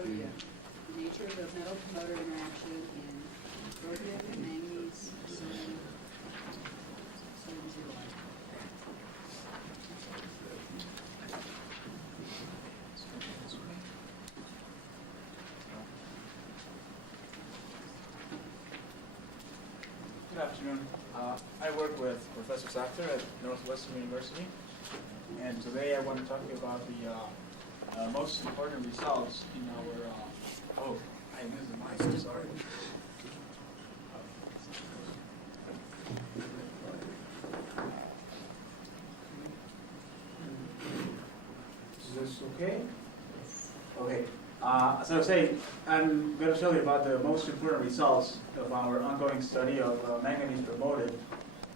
rhodium. The nature of the metal promoter interaction in rhodium, manganese, sodium zeolite. Good afternoon. I work with Professor Sachter at Northwestern University, and today I want to talk to you about the most important results in our. Oh, I missed the mic. I'm sorry. Is this okay? Okay. As I was saying, I'm going to tell you about the most important results of our ongoing study of manganese-promoted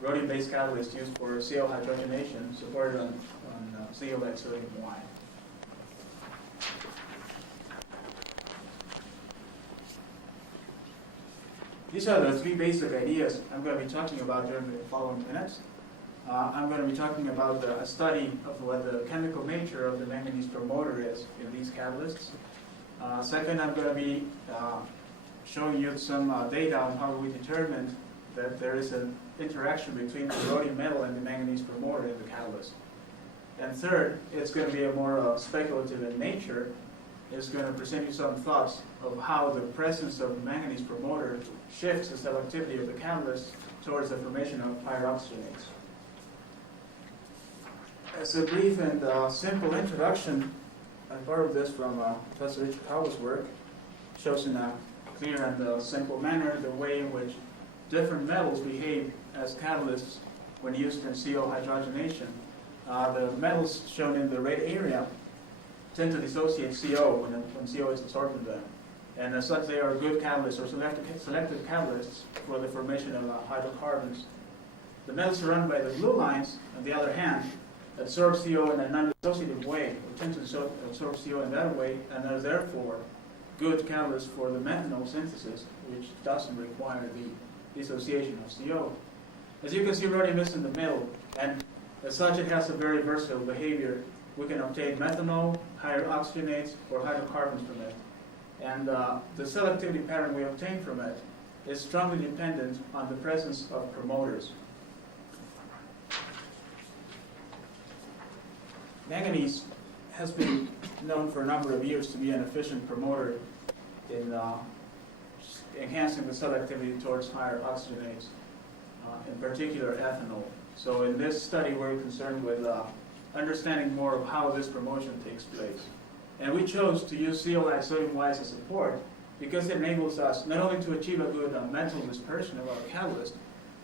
rhodium-based catalyst used for CO hydrogenation, supported on zeolite sodium Y. These are the three basic ideas I'm going to be talking about during the following minutes. I'm going to be talking about a study of what the chemical nature of the manganese promoter is in these catalysts. Second, I'm going to be showing you some data on how we determined that there is an interaction between the rhodium metal and the manganese promoter in the catalyst. And third, it's going to be a more speculative in nature. It's going to present you some thoughts of how the presence of the manganese promoter shifts the selectivity of the catalyst towards the formation of higher oxygenates. As a brief and simple introduction, I borrowed this from Professor Richard Howell's work. Shows in a clear and simple manner the way in which different metals behave as catalysts when used in CO hydrogenation. The metals shown in the red area tend to dissociate CO when CO is absorbed in them. And as such, they are good catalysts or selective catalysts for the formation of hydrocarbons. The metals surrounded by the blue lines, on the other hand, absorb CO in a non-dissociative way, or tend to absorb CO in that way, and are therefore good catalysts for the methanol synthesis, which doesn't require the dissociation of CO. As you can see, rhodium is in the middle, and as such it has a very versatile behavior. We can obtain methanol, higher oxygenates, or hydrocarbons from it. And the selectivity pattern we obtain from it is strongly dependent on the presence of promoters. Manganese has been known for a number of years to be an efficient promoter in enhancing the selectivity towards higher oxygenates, in particular ethanol. So in this study, we're concerned with understanding more of how this promotion takes place. And we chose to use zeolite sodium Y as a support because it enables us not only to achieve a good metal dispersion of our catalyst,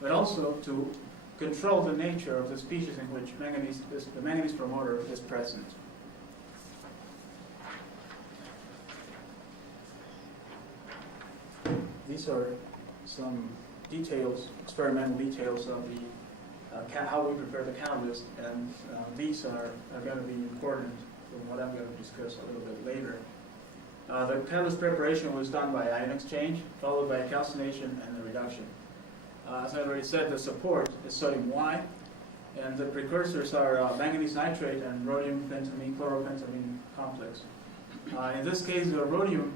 but also to control the nature of the species in which the manganese promoter is present. These are some details, experimental details of the how we prepare the catalyst, and these are going to be important for what I'm going to discuss a little bit later. The catalyst preparation was done by ion exchange, followed by calcination and the reduction. As I already said, the support is sodium Y, and the precursors are manganese nitrate and rhodium pentamine chloropentamine complex. In this case, the rhodium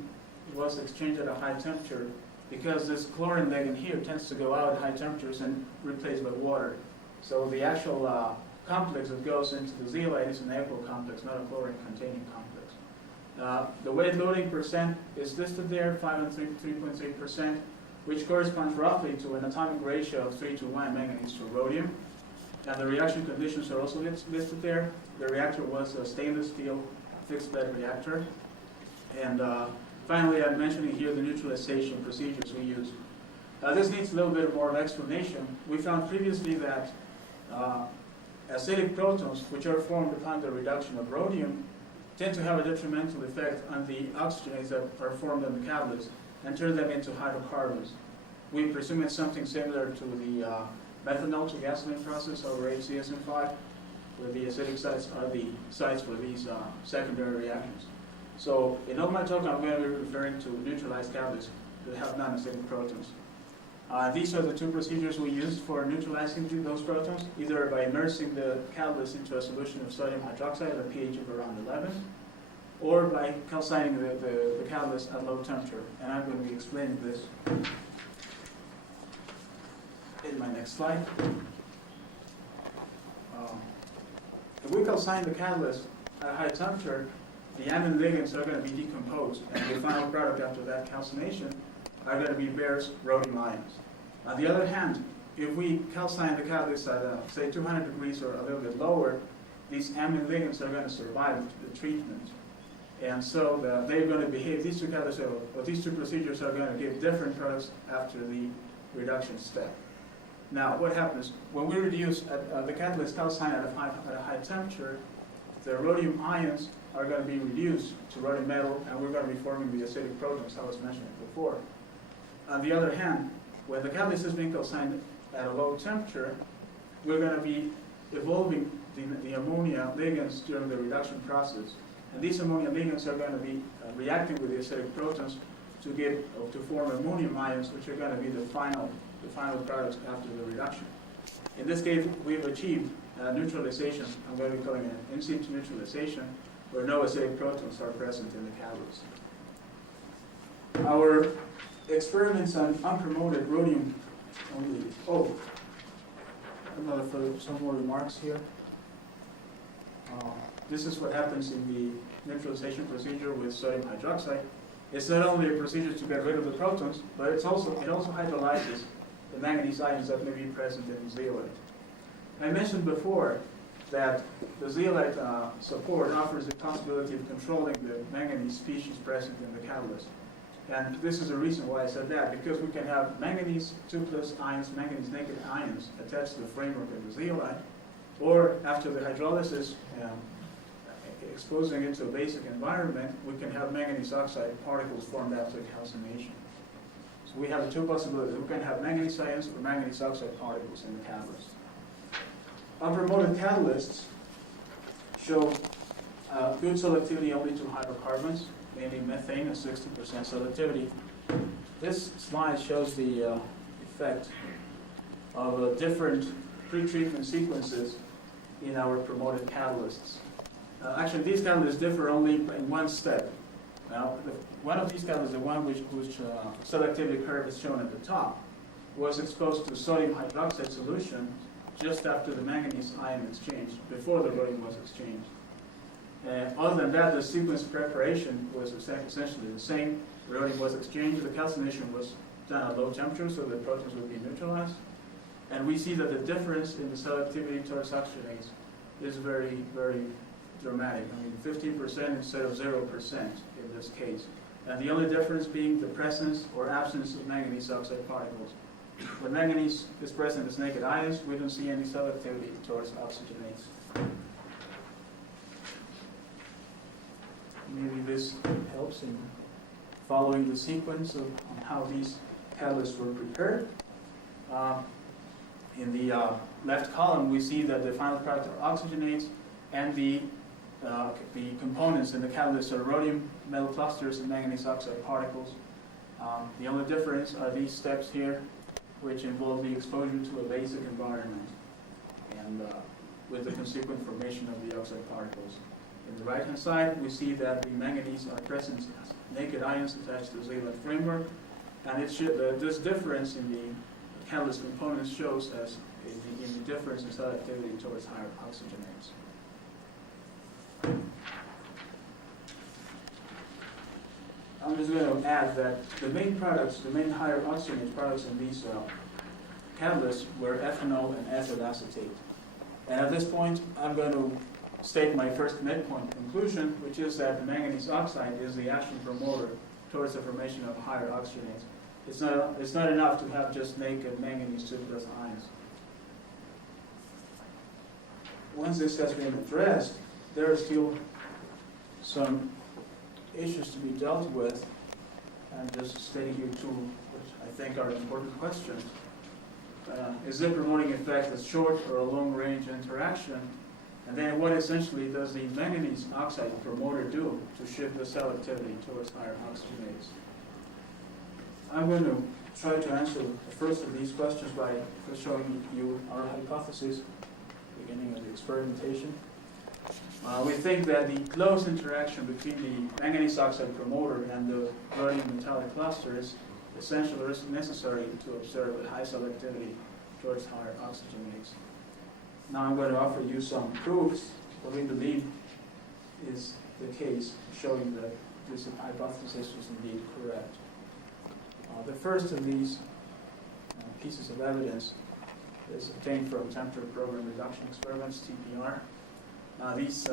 was exchanged at a high temperature because this chlorine ligand here tends to go out at high temperatures and replaced by water. So the actual complex that goes into the zeolite is an alkyl complex, not a chlorine-containing complex. The weight loading percent is listed there, 5 and 3.3%, which corresponds roughly to an atomic ratio of 3:1 manganese to rhodium. And the reaction conditions are also listed there. The reactor was a stainless steel fixed bed reactor. And finally, I'm mentioning here the neutralization procedures we used. This needs a little bit more explanation. We found previously that acidic protons, which are formed upon the reduction of rhodium, tend to have a detrimental effect on the oxygenates that are formed in the catalyst and turn them into hydrocarbons. We presume it's something similar to the methanol to gasoline process over HCSN5, where the acidic sites are the sites for these secondary reactions. So in all my talk, I'm going to be referring to neutralized catalysts that have non-acidic protons. These are the two procedures we used for neutralizing those protons, either by immersing the catalyst into a solution of sodium hydroxide at a pH of around 11, or by calcining the catalyst at low temperature. And I'm going to be explaining this in my next slide. If we calcine the catalyst at high temperature, the amine ligands are going to be decomposed, and the final product after that calcination are going to be Baer's rhodium ions. On the other hand, if we calcine the catalyst at, say, 200 degrees or a little bit lower, these amine ligands are going to survive the treatment. And so they're going to behave, these two catalysts, or these two procedures are going to give different products after the reduction step. Now, what happens? When we reduce the catalyst calcine at a high temperature, the rhodium ions are going to be reduced to rhodium metal, and we're going to be forming the acidic protons I was mentioning before. On the other hand, when the catalyst is being calcined at a low temperature, we're going to be evolving the ammonia ligands during the reduction process. And these ammonia ligands are going to be reacting with the acidic protons to form ammonium ions, which are going to be the final products after the reduction. In this case, we've achieved neutralization. I'm going to be calling it in situ neutralization, where no acidic protons are present in the catalyst. Our experiments on unpromoted rhodium only. Some more remarks here. This is what happens in the neutralization procedure with sodium hydroxide. It's not only a procedure to get rid of the protons, but it also hydrolyzes the manganese ions that may be present in the zeolite. I mentioned before that the zeolite support offers the possibility of controlling the manganese species present in the catalyst. And this is the reason why I said that, because we can have manganese 2+ ions, manganese naked ions attached to the framework of the zeolite, or after the hydrolysis, exposing it to a basic environment, we can have manganese oxide particles formed after calcination. So we have the two possibilities. We can have manganese ions or manganese oxide particles in the catalyst. Unpromoted catalysts show good selectivity only to hydrocarbons, mainly methane at 60% selectivity. This slide shows the effect of different pretreatment sequences in our promoted catalysts. Actually, these catalysts differ only in one step. Now, one of these catalysts, the one which selectivity curve is shown at the top, was exposed to sodium hydroxide solution just after the manganese ion exchange, before the rhodium was exchanged. Other than that, the sequence preparation was essentially the same. Rhodium was exchanged, the calcination was done at low temperature, so the protons would be neutralized. And we see that the difference in the selectivity towards oxygenates is very, very dramatic. I mean, 15% instead of 0% in this case. And the only difference being the presence or absence of manganese oxide particles. When manganese is present as naked ions, we don't see any selectivity towards oxygenates. Maybe this helps in following the sequence of how these catalysts were prepared. In the left column, we see that the final product are oxygenates, and the components in the catalyst are rhodium metal clusters and manganese oxide particles. The only difference are these steps here, which involve the exposure to a basic environment, and with the consequent formation of the oxide particles. In the right-hand side, we see that the manganese are present as naked ions attached to the zeolite framework, and this difference in the catalyst components shows as in the difference in selectivity towards higher oxygenates. I'm just going to add that the main products, the main higher oxygenate products in these catalysts were ethanol and ethyl acetate. And at this point, I'm going to state my first midpoint conclusion, which is that the manganese oxide is the action promoter towards the formation of higher oxygenates. It's not enough to have just naked manganese 2+ ions. Once this has been addressed, there are still some issues to be dealt with. I'm just stating here two, which I think are important questions. Is the promoting effect a short or a long-range interaction? And then what essentially does the manganese oxide promoter do to shift the selectivity towards higher oxygenates? I'm going to try to answer the first of these questions by showing you our hypothesis, beginning of the experimentation. We think that the close interaction between the manganese oxide promoter and the rhodium metallic cluster is essential or is necessary to observe a high selectivity towards higher oxygenates. Now I'm going to offer you some proofs what we believe is the case, showing that this hypothesis is indeed correct. The first of these pieces of evidence is obtained from temperature program reduction experiments, TPR. These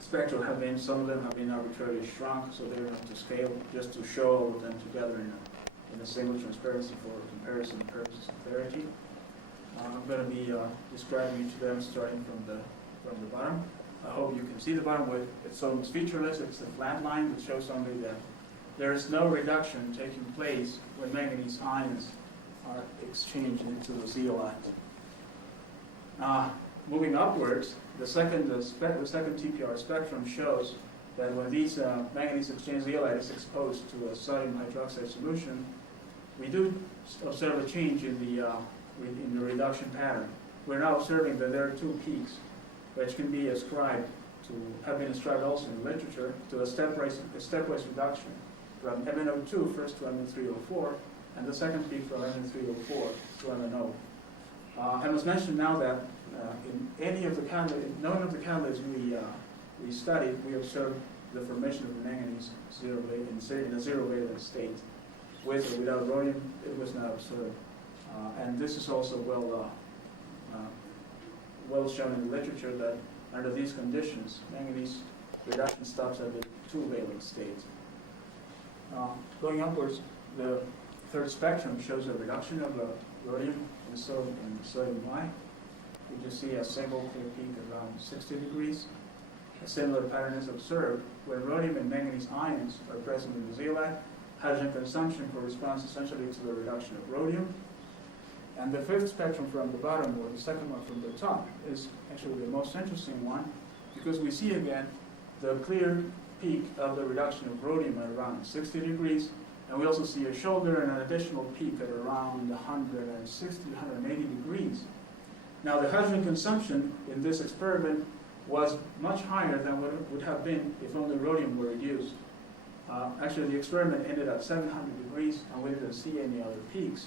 spectra have been, some of them have been arbitrarily shrunk, so they're not to scale, just to show all of them together in a single transparency for comparison purposes of clarity. I'm going to be describing each of them starting from the bottom. I hope you can see the bottom with it's almost featureless. It's a flat line that shows only that there is no reduction taking place when manganese ions are exchanged into the zeolite. Moving upwards, the second TPR spectrum shows that when these manganese exchange zeolite is exposed to a sodium hydroxide solution, we do observe a change in the reduction pattern. We're now observing that there are two peaks, which can be ascribed have been ascribed also in the literature to a stepwise reduction from MnO2 first to Mn3O4, and the second peak from Mn3O4 to MnO. I must mention now that in any of the none of the catalysts we studied, we observed the formation of the manganese in a zero valence state. With or without rhodium, it was not observed. And this is also well shown in the literature that under these conditions, manganese reduction stops at the 2-valence state. Going upwards, the third spectrum shows a reduction of the rhodium and sodium Y. You just see a single clear peak around 60 degrees. A similar pattern is observed when rhodium and manganese ions are present in the zeolite. Hydrogen consumption corresponds essentially to the reduction of rhodium. And the fifth spectrum from the bottom, or the second one from the top, is actually the most interesting one, because we see again the clear peak of the reduction of rhodium at around 60 degrees, and we also see a shoulder and an additional peak at around 160 to 180 degrees. Now the hydrogen consumption in this experiment was much higher than what it would have been if only rhodium were reduced. Actually, the experiment ended at 700 degrees, and we didn't see any other peaks.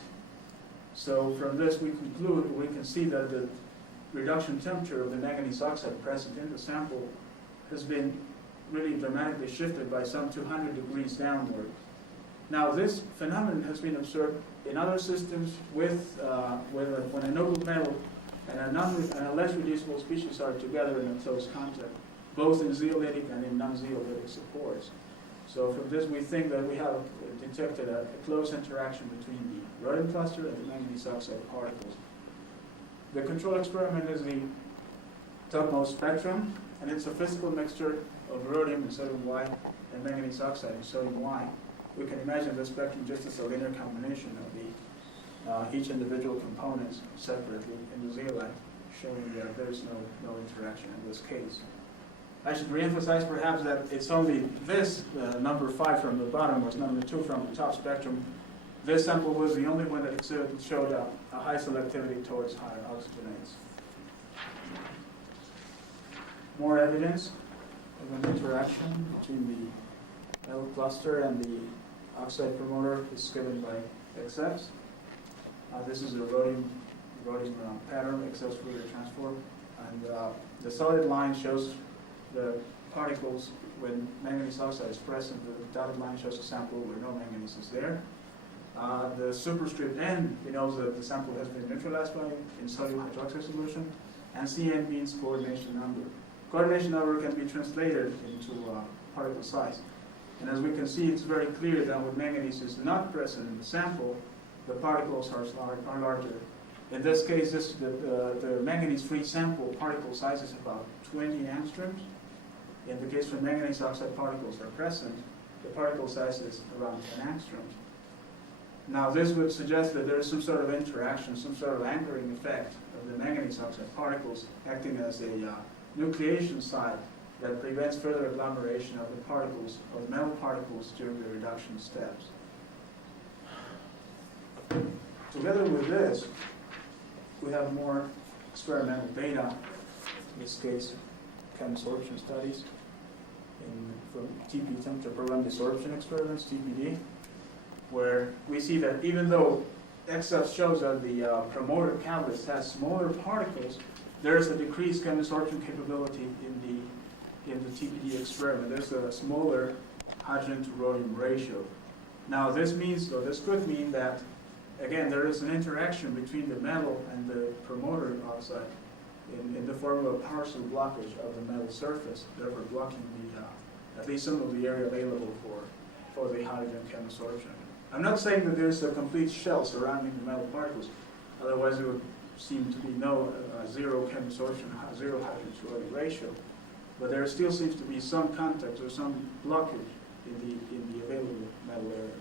So from this we can see that the reduction temperature of the manganese oxide present in the sample has been really dramatically shifted by some 200 degrees downward. Now this phenomenon has been observed in other systems when a noble metal and a less reducible species are together in a close contact, both in zeolitic and in non-zeolitic supports. So from this we think that we have detected a close interaction between the rhodium cluster and the manganese oxide particles. The control experiment is the topmost spectrum, and it's a physical mixture of rhodium and sodium Y and manganese oxide and sodium Y. We can imagine the spectrum just as a linear combination of each individual components separately in the zeolite, showing that there's no interaction in this case. I should reemphasize perhaps that it's only this, number 5 from the bottom was number 2 from the top spectrum. This sample was the only one that showed a high selectivity towards higher oxygenates. More evidence of an interaction between the metal cluster and the oxide promoter is given by XFs. This is a rhodium pattern, XFs Fourier transform, and the solid line shows the particles when manganese oxide is present. The dotted line shows a sample where no manganese is there. The superscript N denotes that the sample has been neutralized in sodium hydroxide solution, and Cn means coordination number. Coordination number can be translated into particle size. And as we can see, it's very clear that when manganese is not present in the sample, the particles are larger. In this case, the manganese-free sample particle size is about 20 angstroms. In the case when manganese oxide particles are present, the particle size is around 10 angstroms. Now this would suggest that there is some sort of interaction, some sort of anchoring effect of the manganese oxide particles acting as a nucleation site that prevents further agglomeration of the particles, of metal particles during the reduction steps. Together with this, we have more experimental data, in this case chem absorption studies from TPD, temperature program desorption experiments, TPD, where we see that even though XF shows that the promoter catalyst has smaller particles, there is a decreased chem absorption capability in the TPD experiment. There's a smaller hydrogen to rhodium ratio. Now this means, or this could mean that, again, there is an interaction between the metal and the promoter oxide in the form of a partial blockage of the metal surface, therefore blocking at least some of the area available for the hydrogen chem absorption. I'm not saying that there's a complete shell surrounding the metal particles, otherwise it would seem to be zero chem absorption, zero hydrogen to rhodium ratio, but there still seems to be some contact or some blockage in the available metal area.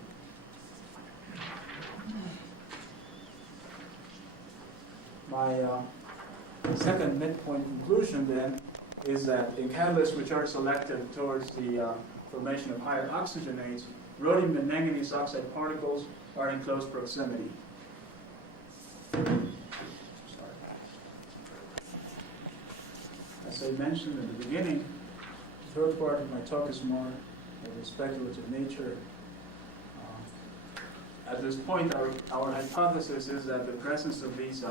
My second midpoint conclusion then is that in catalysts which are selected towards the formation of higher oxygenates, rhodium and manganese oxide particles are in close proximity. As I mentioned in the beginning, the third part of my talk is more of a speculative nature. At this point, our hypothesis is that the presence of these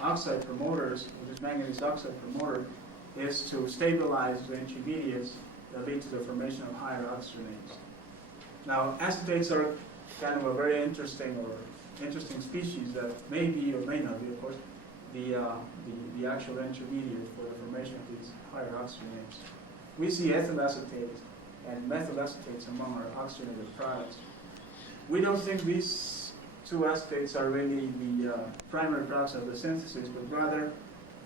oxide promoters, of this manganese oxide promoter, is to stabilize the intermediates that lead to the formation of higher oxygenates. Now, acetates are kind of a very interesting species that may be or may not be, of course, the actual intermediate for the formation of these higher oxygenates. We see ethyl acetate and methyl acetates among our oxygenated products. We don't think these two acetates are really the primary products of the synthesis, but rather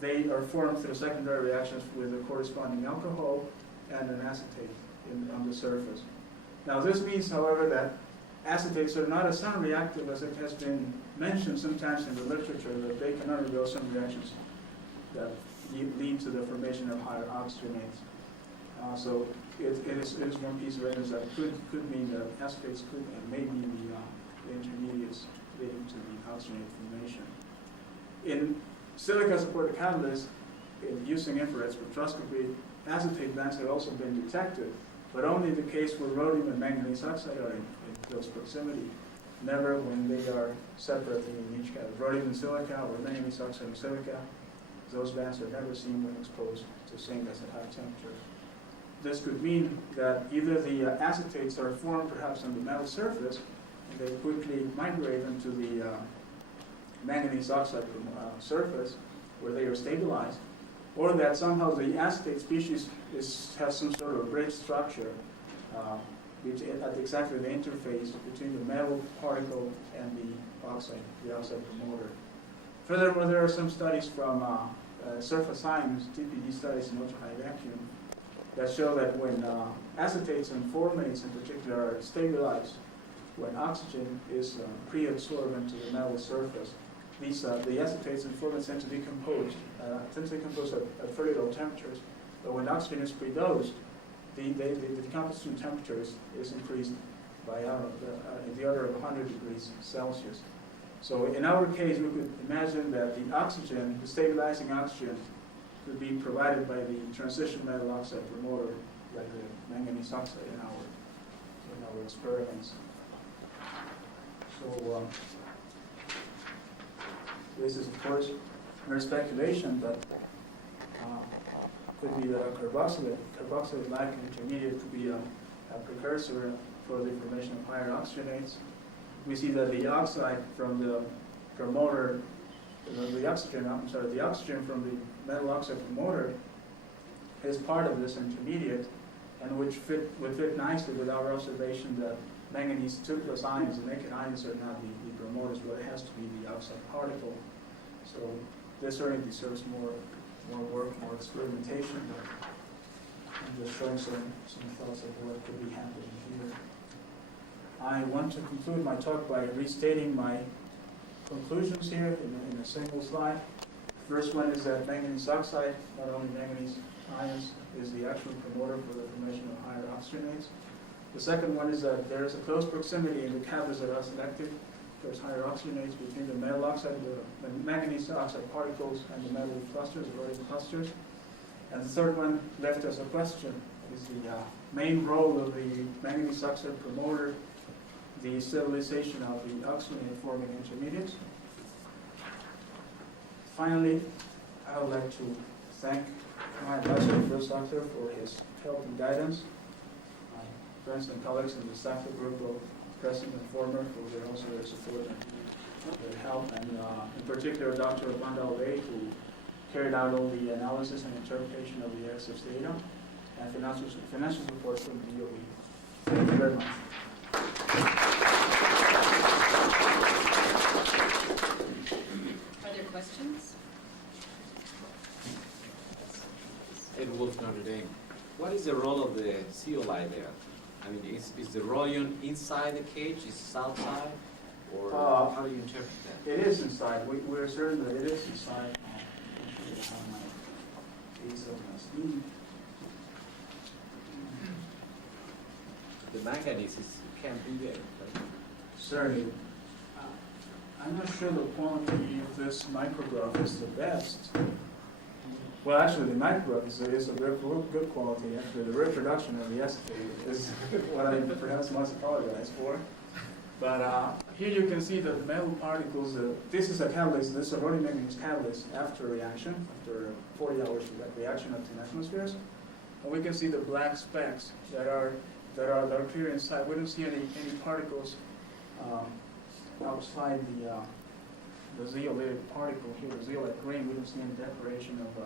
they are formed through secondary reactions with a corresponding alcohol and an acetate on the surface. Now this means, however, that acetates are not as sun-reactive as it has been mentioned sometimes in the literature, that they can undergo some reactions that lead to the formation of higher oxygenates. So it is one piece of evidence that could mean that acetates could and may be the intermediates leading to the oxygenate formation. In silica-supported catalysts, using infrared spectroscopy, acetate bands have also been detected, but only in the case where rhodium and manganese oxide are in close proximity, never when they are separately in each catalyst. Rhodium and silica or manganese oxide and silica, those bands are never seen when exposed to zinc at high temperatures. This could mean that either the acetates are formed perhaps on the metal surface, and they quickly migrate into the manganese oxide surface where they are stabilized, or that somehow the acetate species has some sort of bridge structure at exactly the interface between the metal particle and the oxide promoter. Furthermore, there are some studies from surface ions, TPD studies in ultra-high vacuum, that show that when acetates and formates in particular are stabilized, when oxygen is pre-absorbed into the metal surface, the acetates and formates tend to decompose at fairly low temperatures, but when oxygen is pre-dosed, the decomposition temperature is increased by in the order of 100 degrees Celsius. So in our case, we could imagine that the stabilizing oxygen could be provided by the transition metal oxide promoter, like the manganese oxide in our experiments. So this is, of course, mere speculation, but could be that a carboxylate-like intermediate could be a precursor for the formation of higher oxygenates. We see that the oxide from the promoter, the oxygen from the metal oxide promoter is part of this intermediate, and which would fit nicely with our observation that manganese 2+ ions, the naked ions, are not the promoters, but it has to be the oxide particle. So this certainly deserves more work, more experimentation, but I'm just showing some thoughts of what could be happening here. I want to conclude my talk by restating my conclusions here in a single slide. First one is that manganese oxide, not only manganese ions, is the actual promoter for the formation of higher oxygenates. The second one is that there is a close proximity in the catalysts that are selected towards higher oxygenates between the metal oxide, the manganese oxide particles, and the metal clusters, the rhodium clusters. And the third one left as a question is the main role of the manganese oxide promoter, the stabilization of the oxygenate-forming intermediates. Finally, I would like to thank my advisor, First Doctor, for his help and guidance, my friends and colleagues in the staff group of present and former for their support and their help, and in particular Dr. Bandal Bey, who carried out all the analysis and interpretation of the EXIF's data, and financial support from DOE. Thank you very much. Are there questions? Ed Wolf, Notre Dame. What is the role of the zeolite there? I mean, is the rhodium inside the cage? Is it outside? Or how do you interpret that? It is inside. We're certain that it is inside. I'll show you how my piece of my sleeve. The manganese can't be there, right? Certainly. I'm not sure the quality of this micrograph is the best. Well, actually, the micrograph is a good quality. Actually, the reproduction of the acetate is what I perhaps must apologize for. But here you can see the metal particles. This is a catalyst. This is a rhodium manganese catalyst after reaction, after 40 hours of reaction of 10 atmospheres. And we can see the black specks that are clear inside. We don't see any particles outside the zeolite particle here, the zeolite grain. We don't see any declaration of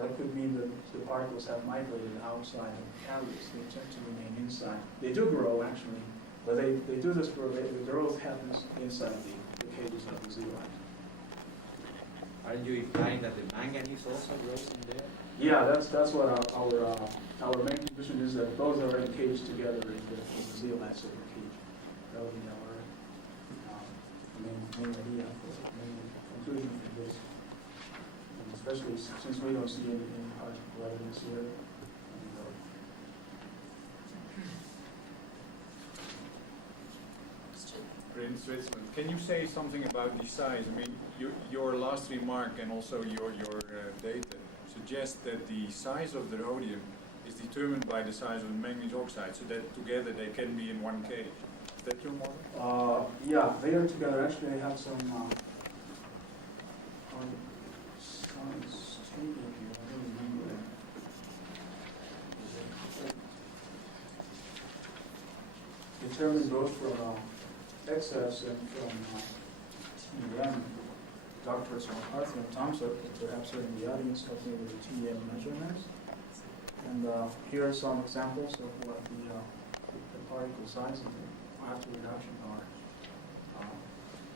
that could mean that the particles have migrated outside of the catalyst. They tend to remain inside. They do grow actually, but they do this for the growth happens inside the cages of the zeolite. Are you implying that the manganese also grows in there? Yeah, that's what our main conclusion is, that both are encaged together in the zeolite silver cage. That would be our main idea, main conclusion from this. And especially since we don't see any particle evidence here. In Switzerland. Can you say something about the size? I mean, your last remark and also your data suggest that the size of the rhodium is determined by the size of the manganese oxide, so that together they can be in one cage. Is that your model? Yeah, they are together. Actually, I have some size table here. I don't remember. Determined both from excess and from TEM. Doctors McCarthy and Thompson, perhaps are in the audience, help me with the TEM measurements. And here are some examples of what the particle sizes after reduction are.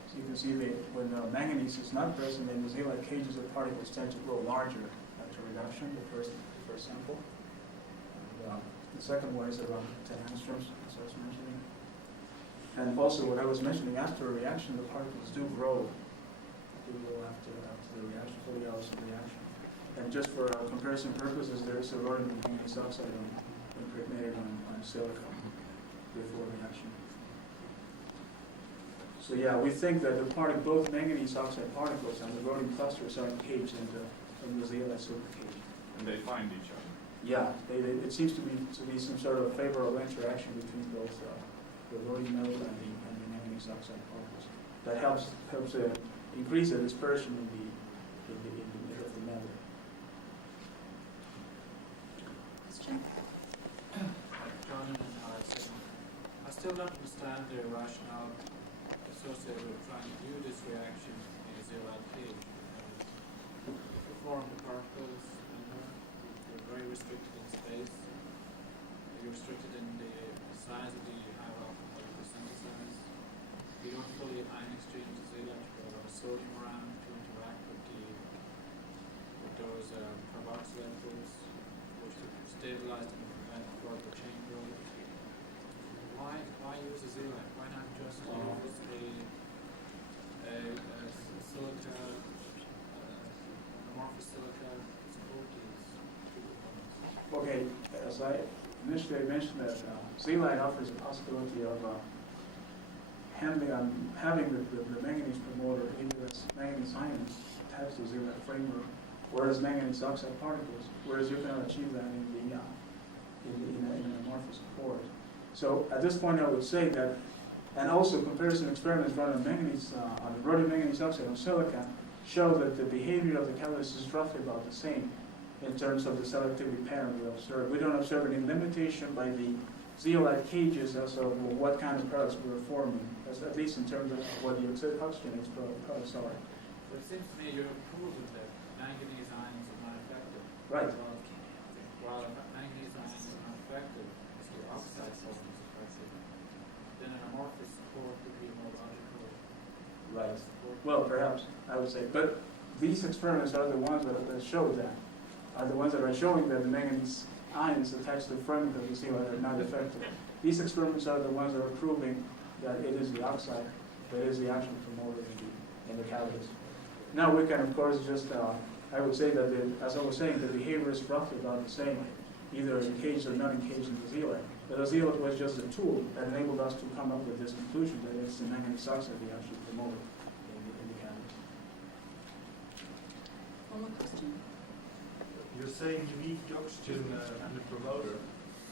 So you can see that when manganese is not present in the zeolite cages, the particles tend to grow larger after reduction, the first sample. And, the second one is around 10 angstroms, as I was mentioning. And also what I was mentioning, after a reaction, the particles do grow after the reaction, 40 hours of reaction. And just for comparison purposes, there is a rhodium manganese oxide impregnated on silicon before reaction. So yeah, we think that both manganese oxide particles and the rhodium clusters are encaged in the zeolite silver cage. And they find each other. Yeah, it seems to be some sort of favorable interaction between both the rhodium metal and the manganese oxide particles. That helps increase the dispersion in the middle of the metal. Question? John and Alex, I still don't understand the rationale associated with trying to do this reaction in a zeolite cage. If you form the particles in there, you're very restricted in space. You're restricted in the size of the hierarchical synthesize. You don't fully ion exchange the zeolite to go sodium around to interact with those carboxylate groups, which are stabilized and prevent further chain growth. Why use a zeolite? Why not just use a silica, amorphous silica to support these two components? Okay, as I initially mentioned that zeolite offers a possibility of having the manganese promoter, either as manganese ions attached to zeolite framework, whereas manganese oxide particles, whereas you cannot achieve that in an amorphous port. So at this point I would say that, and also comparison experiments run on manganese, on the rhodium manganese oxide on silica, show that the behavior of the catalyst is roughly about the same in terms of the selectivity pattern we observe. We don't observe any limitation by the zeolite cages as of what kind of products we're forming, at least in terms of what the oxygenates products are. But it seems to me you're proving that manganese ions are not effective. Right. While manganese ions are not effective, if the oxide form is effective, then an amorphous core could be a more logical Right. support. Well, perhaps, I would say. But these experiments are the ones that show that, are the ones that are showing that the manganese ions attached to the fragment of the zeolite are not effective. These experiments are the ones that are proving that it is the oxide that is the actual promoter in the catalyst. Now we can, of course, just, I would say that, as I was saying, the behavior is roughly about the same, either encaged or not encaged in the zeolite. But the zeolite was just a tool that enabled us to come up with this conclusion that it's the manganese oxide the actual promoter in the catalyst. One more question. You're saying you need the oxygen in the promoter,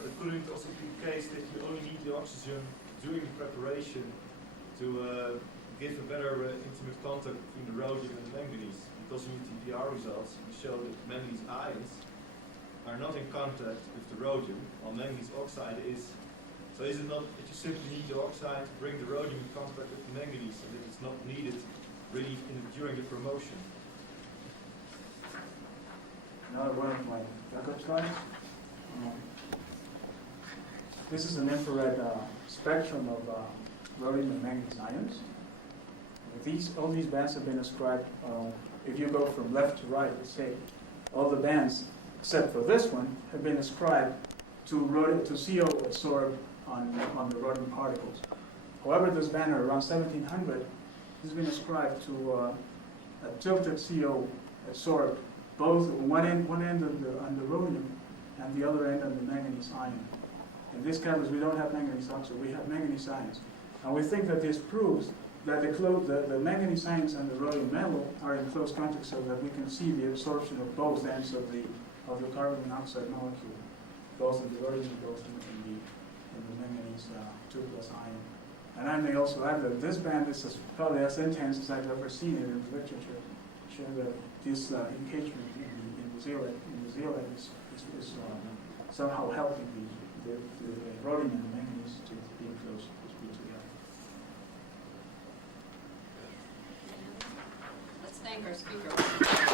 but couldn't it also be the case that you only need the oxygen during the preparation to give a better intimate contact between the rhodium and the manganese? Because in your TPR results, you show that manganese ions are not in contact with the rhodium, while manganese oxide is. So is it not that you simply need the oxide to bring the rhodium in contact with the manganese, and that it's not needed really during the promotion? Another one of my backup slides. This is an infrared spectrum of rhodium and manganese ions. All these bands have been ascribed, if you go from left to right, let's say, all the bands, except for this one, have been ascribed to CO absorbed on the rhodium particles. However, this band around 1700 has been ascribed to a tilted CO absorbed both one end on the rhodium and the other end on the manganese ion. In this catalyst, we don't have manganese oxide, we have manganese ions. And we think that this proves that the manganese ions and the rhodium metal are in close contact so that we can see the absorption of both ends of the carbon monoxide molecule, both in the rhodium and both in the manganese 2+ ion. And I may also add that this band is probably as intense as I've ever seen it in the literature, showing that this engagement in the zeolite is somehow helping the rhodium and the manganese to be close together. Let's thank our speaker.